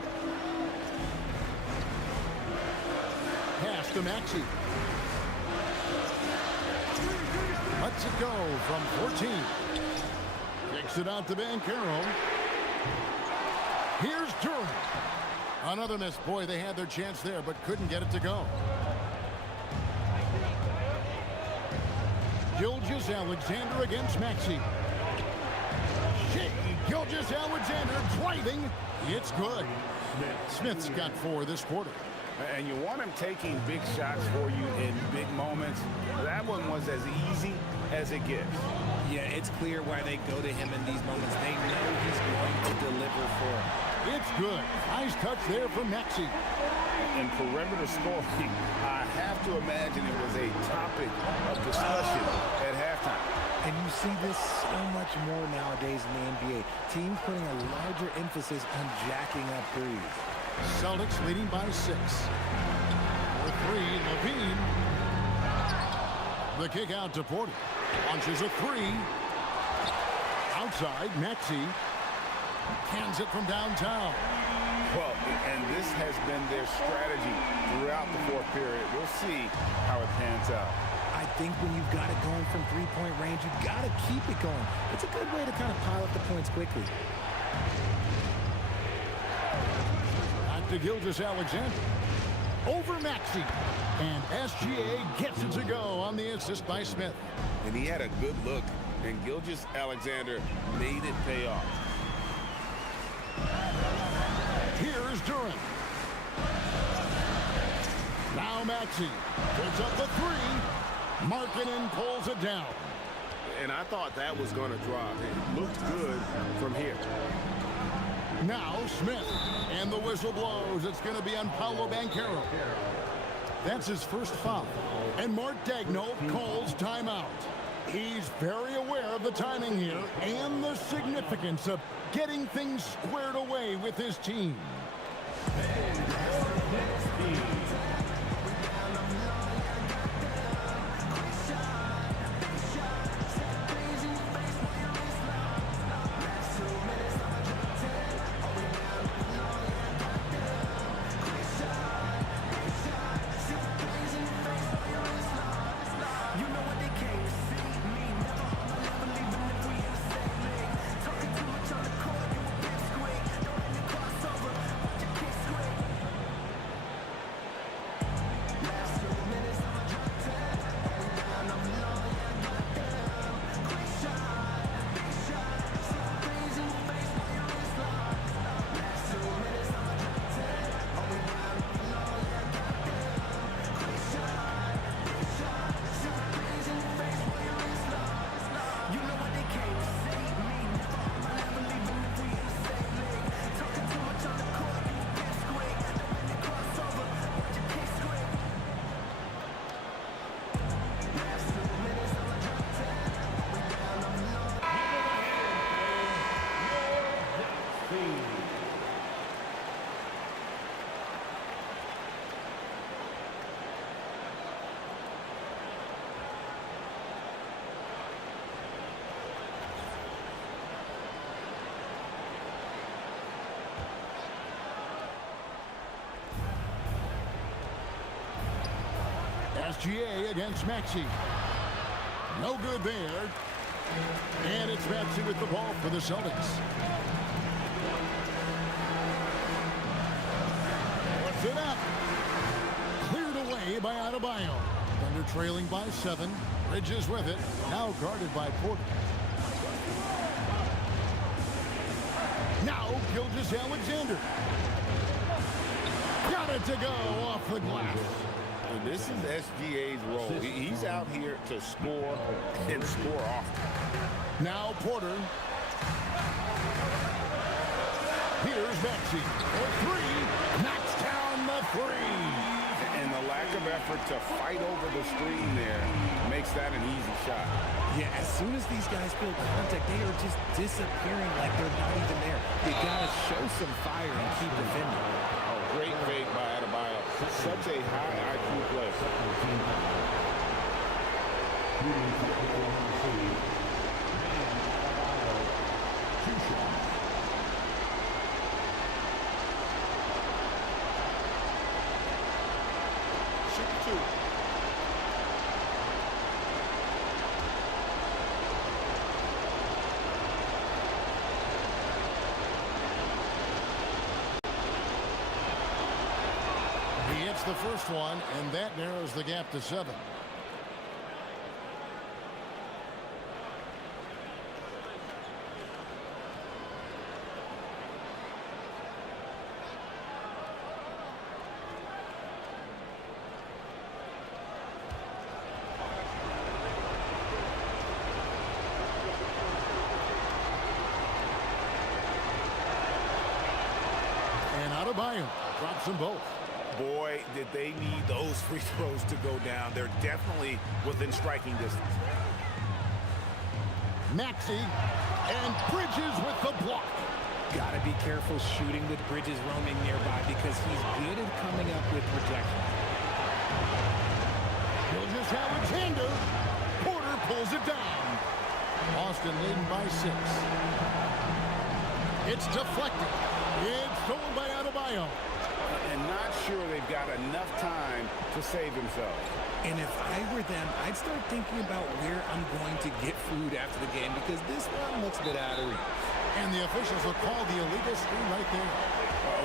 Pass to Maxey. Lets it go from 14. Kicks it out to Banchero. Here's Durant. Another miss. Boy, they had their chance there, but couldn't get it to go. Gilgeous-Alexander against Maxey. Gilgeous-Alexander driving. It's good. Smith's got 4 this quarter. And you want him taking big shots for you in big moments. That one was as easy as it gets. Yeah, it's clear why they go to him in these moments. They know he's going to deliver for them. It's good. Nice touch there from Maxey. In perimeter scoring, I have to imagine it was a topic of discussion at halftime. And you see this so much more nowadays in the NBA. Teams putting a larger emphasis on jacking up threes. Celtics leading by 6. For 3, Levine. The kick out to Porter. Launches a 3. Outside, Maxey. Cans it from downtown. Well, and this has been their strategy throughout the 4th period. We'll see how it pans out. I think when you've got it going from 3-point range, you've got to keep it going. It's a good way to kind of pile up the points quickly. Back to Gilgeous-Alexander. Over Maxey. And SGA gets it to go on the assist by Smith. And he had a good look, and Gilgeous-Alexander made it pay off. Here's Durant. Now Maxey puts up the 3. Markkanen pulls it down. And I thought that was going to drop. It looked good from here. Now Smith. And the whistle blows. It's going to be on Paolo Banchero. That's his first foul. And Mark Daigneault calls timeout. He's very aware of the timing here and the significance of getting things squared away with his team. SGA against Maxey. No good there. And it's Maxey with the ball for the Celtics. Puts it up. Cleared away by Adebayo. Thunder trailing by 7. Bridges with it. Now guarded by Porter. Now Gilgeous-Alexander. Got it to go off the glass. And this is SGA's role. He's out here to score and score often. Now Porter. Here's Maxey for 3. Knocks down the 3. And the lack of effort to fight over the screen there makes that an easy shot. Yeah, as soon as these guys feel contact, they are just disappearing like they're not even there. You got to show some fire and keep defending. Oh, great fake by Adebayo. Such a high IQ play. Shoot 2. He hits the first one, and that narrows the gap to 7. And Adebayo drops them both. Boy, did they need those free throws to go down. They're definitely within striking distance. Maxey and Bridges with the block. Got to be careful shooting with Bridges roaming nearby because he's good at coming up with projection. Gilgeous-Alexander. Porter pulls it down. Boston leading by 6. It's deflected. It's stolen by Adebayo. And not sure they've got enough time to save themselves. And if I were them, I'd start thinking about where I'm going to get food after the game because this one looks a bit out of reach. And the officials will call the illegal screen right there.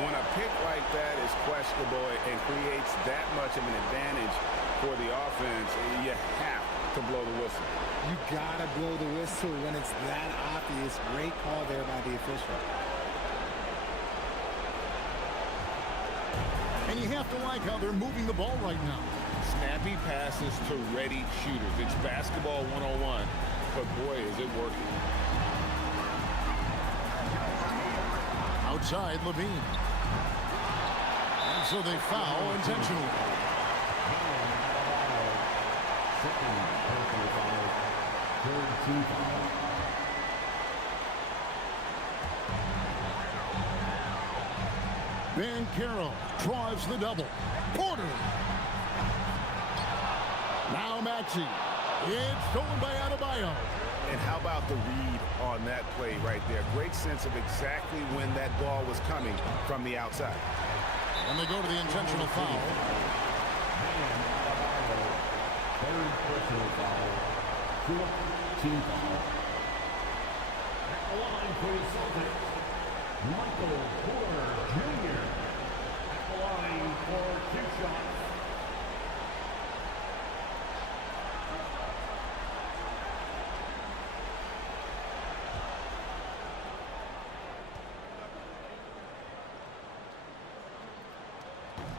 When a pick like that is questionable and creates that much of an advantage for the offense, you have to blow the whistle. You got to blow the whistle when it's that obvious. Great call there by the official. And you have to like how they're moving the ball right now. Snappy passes to ready shooters. It's basketball 101, but boy, is it working. Outside, Levine. And so they foul intentionally. Van Carroll drives the double. Porter. Now Maxey. It's stolen by Adebayo. And how about the read on that play right there? Great sense of exactly when that ball was coming from the outside. And they go to the intentional foul. Third personal foul. 4-team foul. At the line for the Celtics, Michael Porter Jr. At the line for 2 shots.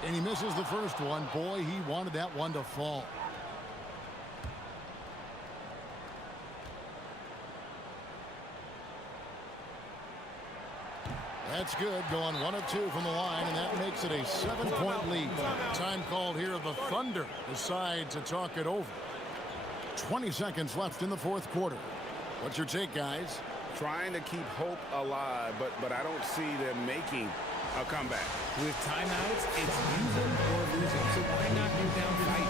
And he misses the first one. Boy, he wanted that one to fall. That's good, going 1 of 2 from the line, and that makes it a 7-point lead. Time called here. The Thunder decide to talk it over. 20 seconds left in the fourth quarter. What's your take, guys? Trying to keep hope alive, but I don't see them making a comeback. With timeouts, it's use them or lose them. So why not go down fight?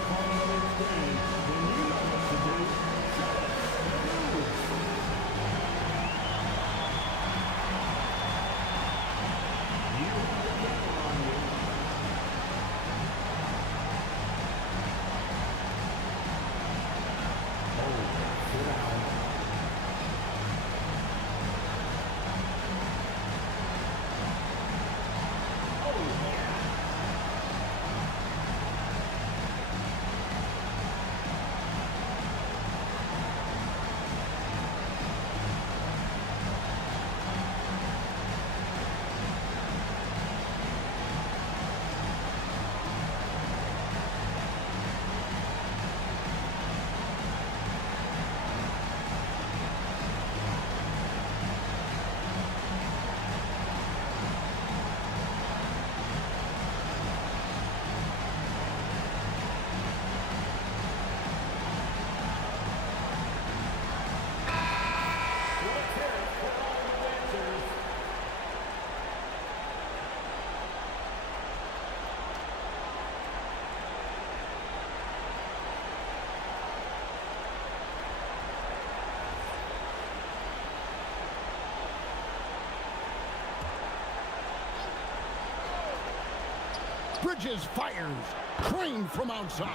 Bridges fires. Crane from outside.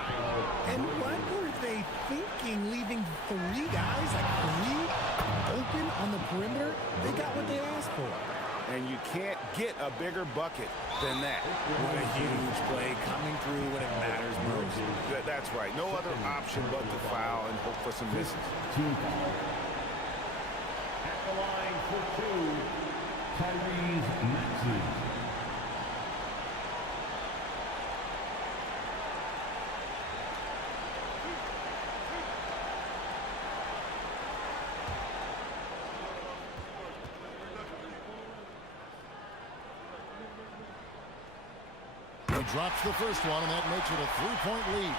And what were they thinking, leaving three guys, like three, open on the perimeter? They got what they asked for. And you can't get a bigger bucket than that. What a huge play coming through when it matters most. That's right. No other option but to foul and hope for some misses. Team foul. At the line for two, Tyrese Maxey. He drops the first one, and that makes it a 3-point lead.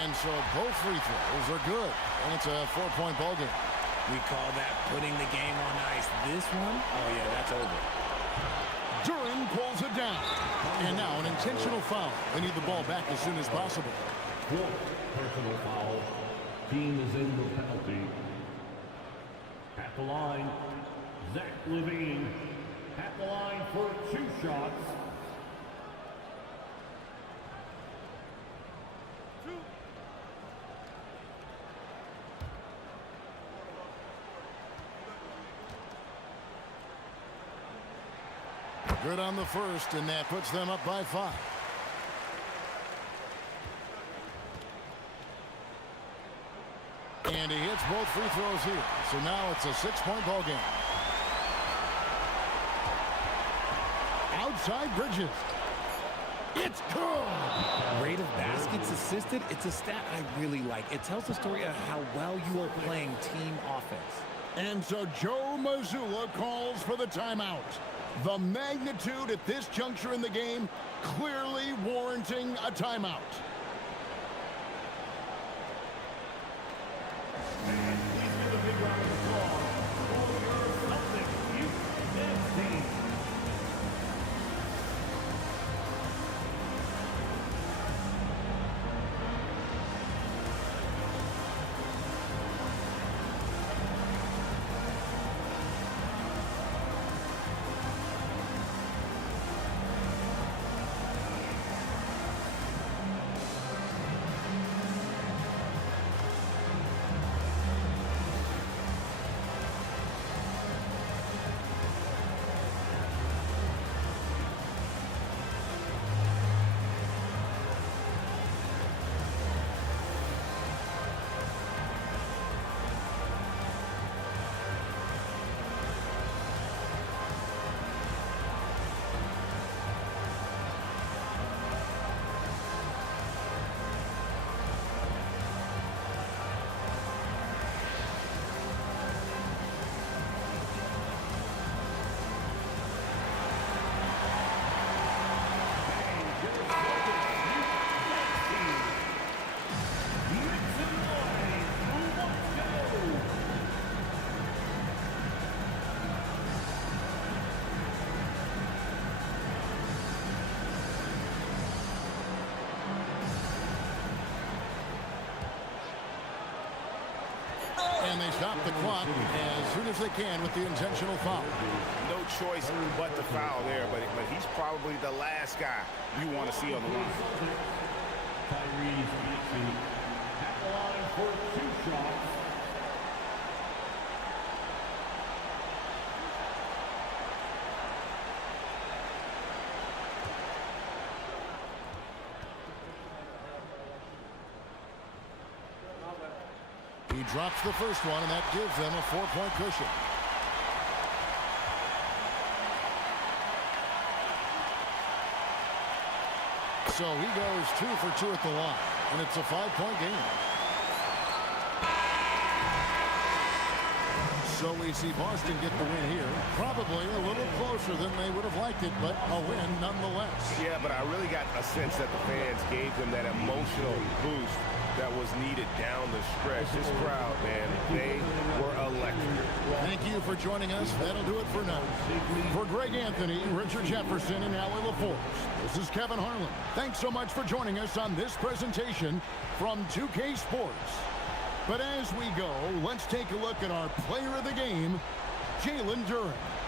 And so both free throws are good, and it's a 4-point ball game. We call that putting the game on ice. This one, oh yeah, that's over. Duran pulls it down. And now an intentional foul. They need the ball back as soon as possible. Fourth personal foul. Team is in the penalty. At the line, Zach Levine. At the line for 2 shots. Good on the first, and that puts them up by 5. And he hits both free throws here. So now it's a 6-point ball game. Outside Bridges. It's good. Rate of baskets assisted, it's a stat I really like. It tells the story of how well you are playing team offense. And so Joe Mazzulla calls for the timeout. The magnitude at this juncture in the game clearly warranting a timeout. And please give a big round of applause for your Celtics youth men's team. And they stop the clock as soon as they can with the intentional foul. No choice but to foul there, but he's probably the last guy you want to see on the line. Tyrese Maxey at the line for 2 shots. He drops the first one, and that gives them a 4-point cushion. So he goes 2 for 2 at the line, and it's a 5-point game. So we see Boston get the win here. Probably a little closer than they would have liked it, but a win nonetheless. Yeah, but I really got a sense that the fans gave them that emotional boost that was needed down the stretch. This crowd, man, they were electric. Thank you for joining us. That'll do it for now. For Greg Anthony, Richard Jefferson, and Allie LaForce, this is Kevin Harlan. Thanks so much for joining us on this presentation from 2K Sports. But as we go, let's take a look at our player of the game Jalen Duren.